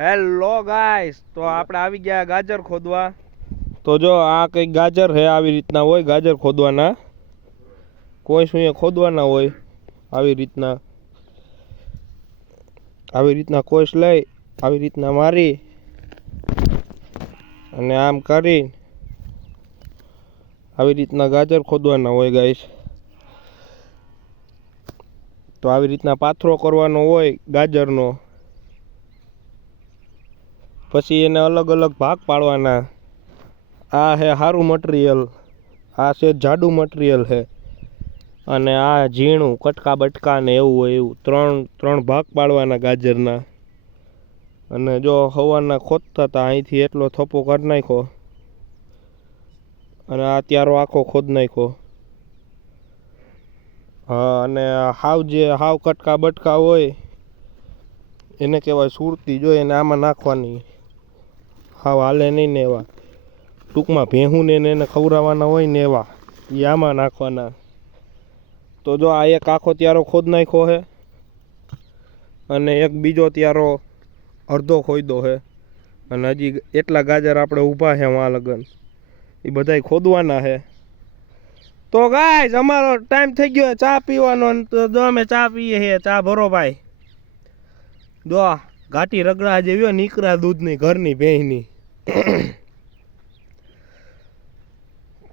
Hello guys તો આપણે આવી ગયા ગાજર ખોદવા. તો જો આ કંઈક ગાજર છે આવી રીતના હોય ગાજર ખોદવાના. કોઈ શું એ ખોદવાના હોય આવી રીતના. આવી રીતના કોઈશ લઈ આવી રીતના મારી. અને આમ કરી. આવી રીતના ગાજર ખોદવાના હોય ગાઈસ તો આવી રીતના પાથરો કરવાનો હોય ગાજરનો. પછી એને અલગ અલગ ભાગ પાડવાના. આ છે સારું મટીરિયલ આ છે જાડું મટીરિયલ છે અને આ ઝીણું, કટકા બટકા ને એવું હોય એવું. ત્રણ ત્રણ ભાગ પાડવાના ગાજરના. અને જો હવાના ખોદતા હતા અહીંથી એટલો થપ્પો કરી નાખ્યો. અને આ ત્યારો આખો ખોદ નાખ્યો. હા, અને હાવ જે, હાવ કટકા બટકા હોય, એને કહેવાય સુરતી, જો એને આમાં નાખવાની. હાવ હાલે નહીં ને એવા. ટૂંકમાં ભેહું ને એને ખવડાવવાના હોય ને એવા. એ આમાં નાખવાના. તો જો આ એક આખો ત્યારો ખોદ નાખ્યો હે, અને એક બીજો ત્યારો અડધો ખોદ્યો છે અને હજી એટલા ગાજર આપણે ઊભા છે વાં લગન. એ બધાય ખોદવાના છે તો ગાય અમારો ટાઈમ થઈ ગયો ચા પીવાનો તો અમે ચા પીએ છીએ ચા ભરો ભાઈ. દો ઘાટી રગડા જેવી હોય નીકળ્યા દૂધની, ઘરની ભેંની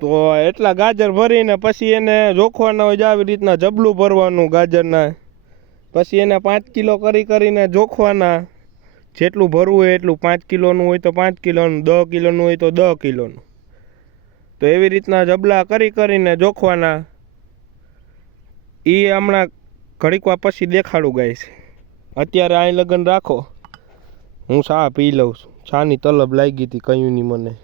તો એટલા ગાજર ભરીને પછી એને જોખવાના હોય છે આવી રીતના જબલું ભરવાનું ગાજરના. પછી એને પાંચ કિલો કરી કરીને જોખવાના. જેટલું ભરવું હોય એટલું પાંચ કિલોનું હોય તો પાંચ કિલોનું દસ કિલોનું હોય તો દસ કિલોનું. તો એવી રીતના જબલા કરી કરીને જોખવાના. એ હમણાં ઘડીકવા પછી દેખાડું ગાઈશ અત્યારે અહીં લગ્ન રાખો. હું ચા પી લઉં છું. ચાની તલબ લાગી હતી કયું નહીં મને.